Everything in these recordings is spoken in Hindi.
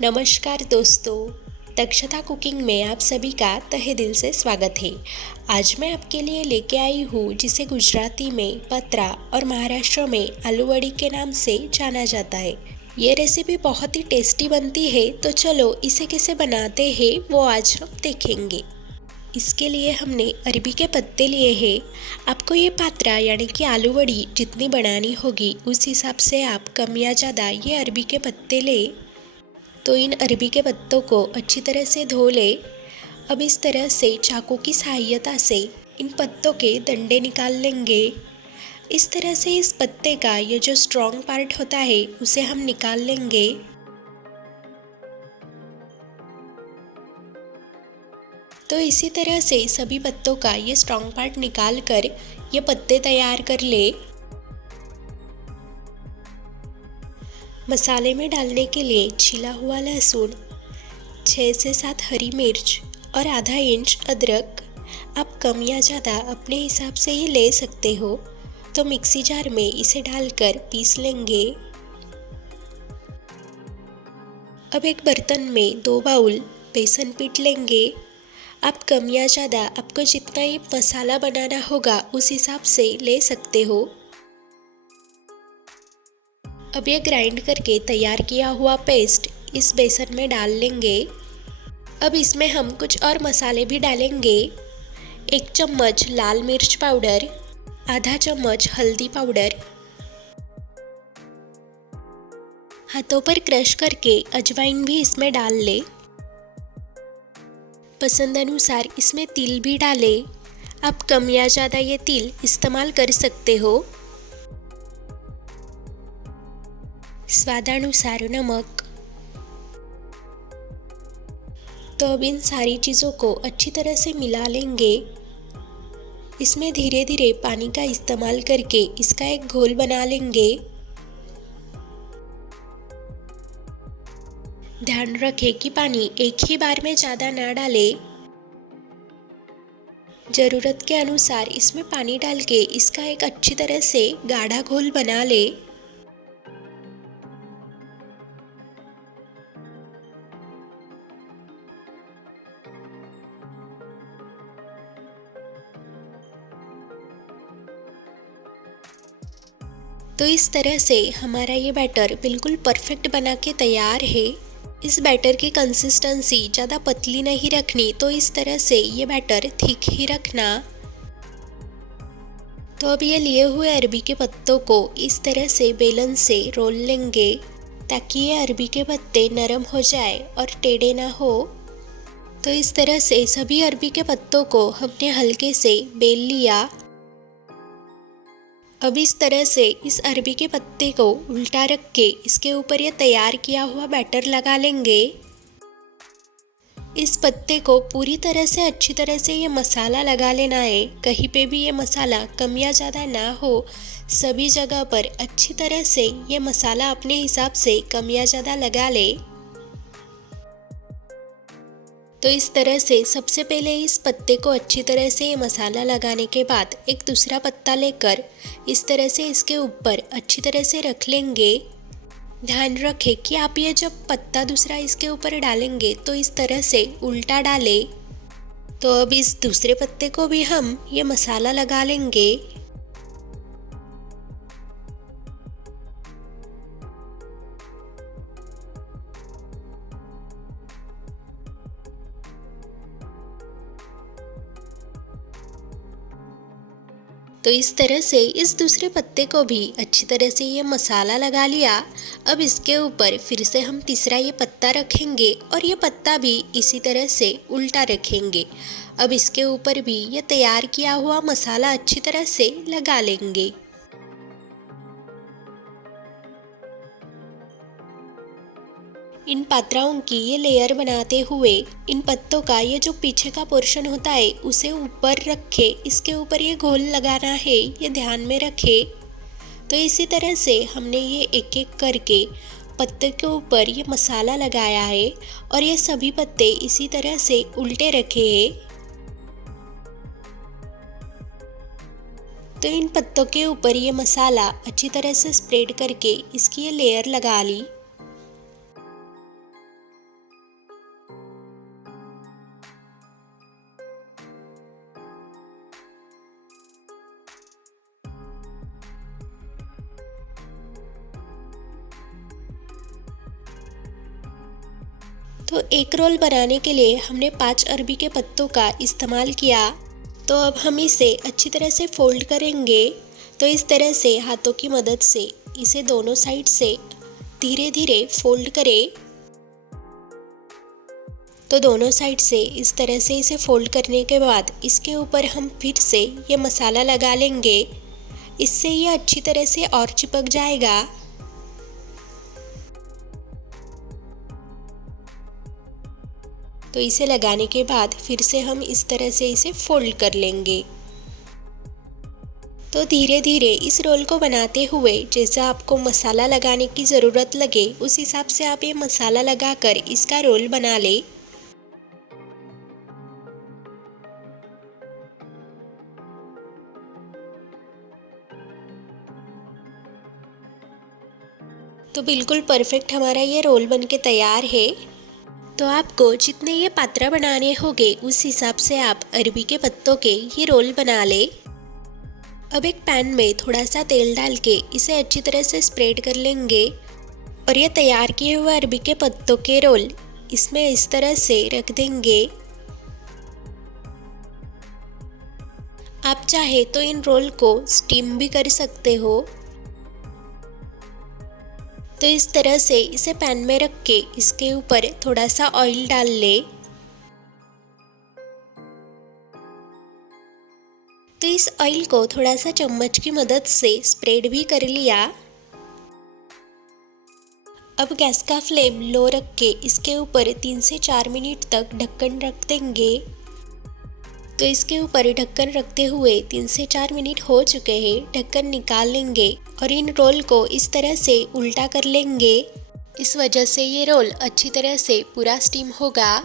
नमस्कार दोस्तों, दक्षता कुकिंग में आप सभी का तहे दिल से स्वागत है। आज मैं आपके लिए लेके आई हूँ जिसे गुजराती में पत्रा और महाराष्ट्र में आलू वड़ी के नाम से जाना जाता है। ये रेसिपी बहुत ही टेस्टी बनती है, तो चलो इसे कैसे बनाते हैं वो आज हम देखेंगे। इसके लिए हमने अरबी के पत्ते लिए हैं। आपको ये पात्रा यानी कि आलू वड़ी जितनी बनानी होगी उस हिसाब से आप कम या ज़्यादा ये अरबी के पत्ते लें। तो इन अरबी के पत्तों को अच्छी तरह से धो ले। अब इस तरह से चाकू की सहायता से इन पत्तों के डंडे निकाल लेंगे। इस तरह से इस पत्ते का ये जो स्ट्रॉन्ग पार्ट होता है उसे हम निकाल लेंगे। तो इसी तरह से सभी पत्तों का ये स्ट्रॉन्ग पार्ट निकाल कर ये पत्ते तैयार कर ले। मसाले में डालने के लिए छिला हुआ लहसुन, 6 से 7 हरी मिर्च और आधा इंच अदरक आप कम या ज़्यादा अपने हिसाब से ही ले सकते हो। तो मिक्सी जार में इसे डालकर पीस लेंगे। अब एक बर्तन में 2 बाउल बेसन पीट लेंगे। आप कम या ज़्यादा आपको जितना ये मसाला बनाना होगा उस हिसाब से ले सकते हो। अब ये ग्राइंड करके तैयार किया हुआ पेस्ट इस बेसन में डाल लेंगे। अब इसमें हम कुछ और मसाले भी डालेंगे। 1 चम्मच लाल मिर्च पाउडर, आधा चम्मच हल्दी पाउडर, हाथों पर क्रश करके अजवाइन भी इसमें डाल ले। पसंद अनुसार इसमें तिल भी डाले। आप कम या ज़्यादा ये तिल इस्तेमाल कर सकते हो। स्वादानुसार नमक। तो अब इन सारी चीज़ों को अच्छी तरह से मिला लेंगे। इसमें धीरे धीरे पानी का इस्तेमाल करके इसका एक घोल बना लेंगे। ध्यान रखें कि पानी एक ही बार में ज़्यादा ना डालें। ज़रूरत के अनुसार इसमें पानी डाल के इसका एक अच्छी तरह से गाढ़ा घोल बना ले। तो इस तरह से हमारा ये बैटर बिल्कुल परफेक्ट बना के तैयार है। इस बैटर की कंसिस्टेंसी ज़्यादा पतली नहीं रखनी, तो इस तरह से ये बैटर थिक ही रखना। तो अब ये लिए हुए अरबी के पत्तों को इस तरह से बेलन से रोल लेंगे ताकि ये अरबी के पत्ते नरम हो जाए और टेढ़े ना हो। तो इस तरह से सभी अरबी के पत्तों को हमने हल्के से बेल लिया। अब इस तरह से इस अरबी के पत्ते को उल्टा रख के इसके ऊपर ये तैयार किया हुआ बैटर लगा लेंगे। इस पत्ते को पूरी तरह से अच्छी तरह से ये मसाला लगा लेना है। कहीं पे भी ये मसाला कम या ज़्यादा ना हो, सभी जगह पर अच्छी तरह से ये मसाला अपने हिसाब से कम या ज़्यादा लगा ले। तो इस तरह से सबसे पहले इस पत्ते को अच्छी तरह से ये मसाला लगाने के बाद एक दूसरा पत्ता लेकर इस तरह से इसके ऊपर अच्छी तरह से रख लेंगे। ध्यान रखें कि आप ये जब पत्ता दूसरा इसके ऊपर डालेंगे तो इस तरह से उल्टा डालें। तो अब इस दूसरे पत्ते को भी हम ये मसाला लगा लेंगे। तो इस तरह से इस दूसरे पत्ते को भी अच्छी तरह से ये मसाला लगा लिया। अब इसके ऊपर फिर से हम तीसरा ये पत्ता रखेंगे और ये पत्ता भी इसी तरह से उल्टा रखेंगे। अब इसके ऊपर भी ये तैयार किया हुआ मसाला अच्छी तरह से लगा लेंगे। इन पात्राओं की ये लेयर बनाते हुए इन पत्तों का ये जो पीछे का पोर्शन होता है उसे ऊपर रखे, इसके ऊपर ये घोल लगाना है, ये ध्यान में रखे। तो इसी तरह से हमने ये एक एक करके पत्ते के ऊपर ये मसाला लगाया है और ये सभी पत्ते इसी तरह से उल्टे रखे हैं। तो इन पत्तों के ऊपर ये मसाला अच्छी तरह से स्प्रेड करके इसकी ये लेयर लगा ली। तो एक रोल बनाने के लिए हमने 5 अरबी के पत्तों का इस्तेमाल किया। तो अब हम इसे अच्छी तरह से फोल्ड करेंगे। तो इस तरह से हाथों की मदद से इसे दोनों साइड से धीरे धीरे फोल्ड करें। तो दोनों साइड से इस तरह से इसे फोल्ड करने के बाद इसके ऊपर हम फिर से ये मसाला लगा लेंगे। इससे ये अच्छी तरह से और चिपक जाएगा। तो इसे लगाने के बाद फिर से हम इस तरह से इसे फोल्ड कर लेंगे। तो धीरे धीरे इस रोल को बनाते हुए जैसा आपको मसाला लगाने की ज़रूरत लगे उस हिसाब से आप ये मसाला लगाकर इसका रोल बना लें। तो बिल्कुल परफेक्ट हमारा ये रोल बनके तैयार है। तो आपको जितने ये पात्रा बनाने होंगे उस हिसाब से आप अरबी के पत्तों के ये रोल बना लें। अब एक पैन में थोड़ा सा तेल डाल के इसे अच्छी तरह से स्प्रेड कर लेंगे और ये तैयार किए हुए अरबी के पत्तों के रोल इसमें इस तरह से रख देंगे। आप चाहे तो इन रोल को स्टीम भी कर सकते हो। तो इस तरह से इसे पैन में रख के इसके ऊपर थोड़ा सा ऑयल डाल ले। तो इस ऑयल को थोड़ा सा चम्मच की मदद से स्प्रेड भी कर लिया। अब गैस का फ्लेम लो रख के इसके ऊपर 3 से 4 मिनट तक ढक्कन रख देंगे। तो इसके ऊपर ढक्कन रखते हुए 3 से 4 मिनट हो चुके हैं। ढक्कन निकाल लेंगे और इन रोल को इस तरह से उल्टा कर लेंगे। इस वजह से ये रोल अच्छी तरह से पूरा स्टीम होगा।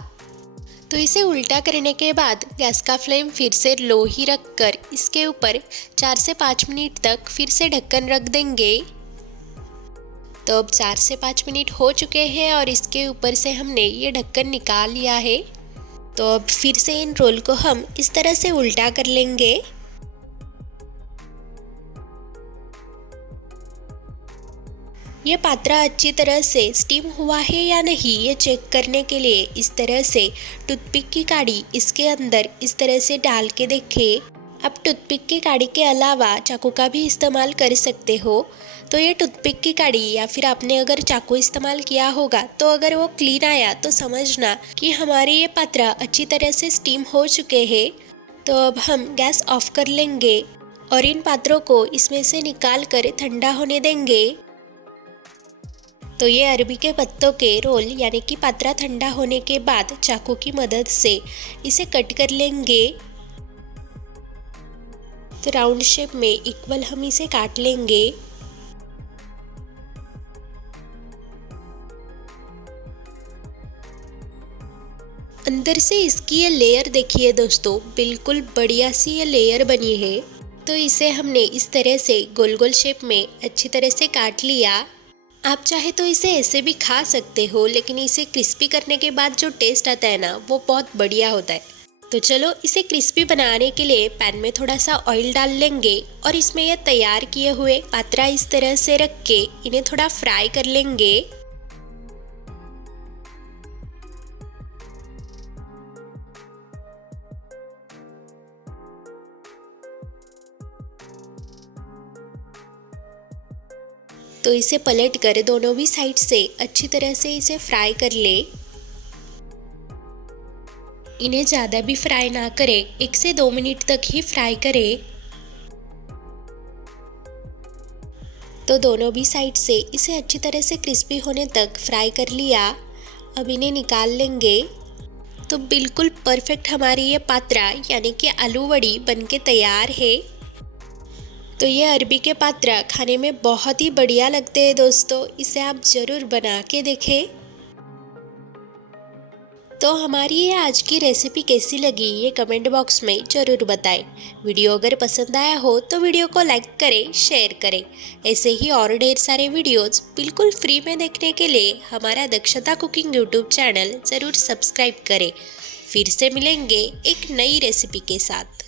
तो इसे उल्टा करने के बाद गैस का फ्लेम फिर से लो ही रखकर इसके ऊपर 4 से 5 मिनट तक फिर से ढक्कन रख देंगे। तो अब 4 से 5 मिनट हो चुके हैं और इसके ऊपर से हमने ये ढक्कन निकाल लिया है। तो अब फिर से इन रोल को हम इस तरह से उल्टा कर लेंगे। ये पात्रा अच्छी तरह से स्टीम हुआ है या नहीं ये चेक करने के लिए इस तरह से टूथपिक की काड़ी इसके अंदर इस तरह से डाल के देखें। आप टूथपिक की काड़ी के अलावा चाकू का भी इस्तेमाल कर सकते हो। तो ये टूथपिक की काड़ी या फिर आपने अगर चाकू इस्तेमाल किया होगा तो अगर वो क्लीन आया तो समझना कि हमारे ये पात्रा अच्छी तरह से स्टीम हो चुके हैं। तो अब हम गैस ऑफ कर लेंगे और इन पात्रों को इसमें से निकाल कर ठंडा होने देंगे। तो ये अरबी के पत्तों के रोल यानी कि पात्रा ठंडा होने के बाद चाकू की मदद से इसे कट कर लेंगे। तो राउंड शेप में इक्वल हम इसे काट लेंगे। अंदर से इसकी ये लेयर देखिए दोस्तों, बिल्कुल बढ़िया सी ये लेयर बनी है। तो इसे हमने इस तरह से गोल गोल शेप में अच्छी तरह से काट लिया। आप चाहे तो इसे ऐसे भी खा सकते हो, लेकिन इसे क्रिस्पी करने के बाद जो टेस्ट आता है ना वो बहुत बढ़िया होता है। तो चलो इसे क्रिस्पी बनाने के लिए पैन में थोड़ा सा ऑयल डाल लेंगे और इसमें ये तैयार किए हुए पात्रा इस तरह से रख के इन्हें थोड़ा फ्राई कर लेंगे। तो इसे पलट कर दोनों भी साइड से अच्छी तरह से इसे फ्राई कर ले। इन्हें ज़्यादा भी फ्राई ना करें, 1 से 2 मिनट तक ही फ्राई करें। तो दोनों भी साइड से इसे अच्छी तरह से क्रिस्पी होने तक फ्राई कर लिया। अब इन्हें निकाल लेंगे। तो बिल्कुल परफेक्ट हमारी ये पात्रा यानी कि आलू वड़ी बनके तैयार है। तो ये अरबी के पात्रा खाने में बहुत ही बढ़िया लगते हैं दोस्तों, इसे आप ज़रूर बना के देखें। तो हमारी ये आज की रेसिपी कैसी लगी ये कमेंट बॉक्स में ज़रूर बताएं। वीडियो अगर पसंद आया हो तो वीडियो को लाइक करें, शेयर करें। ऐसे ही और ढेर सारे वीडियोज़ बिल्कुल फ्री में देखने के लिए हमारा दक्षता कुकिंग यूट्यूब चैनल ज़रूर सब्सक्राइब करें। फिर से मिलेंगे एक नई रेसिपी के साथ।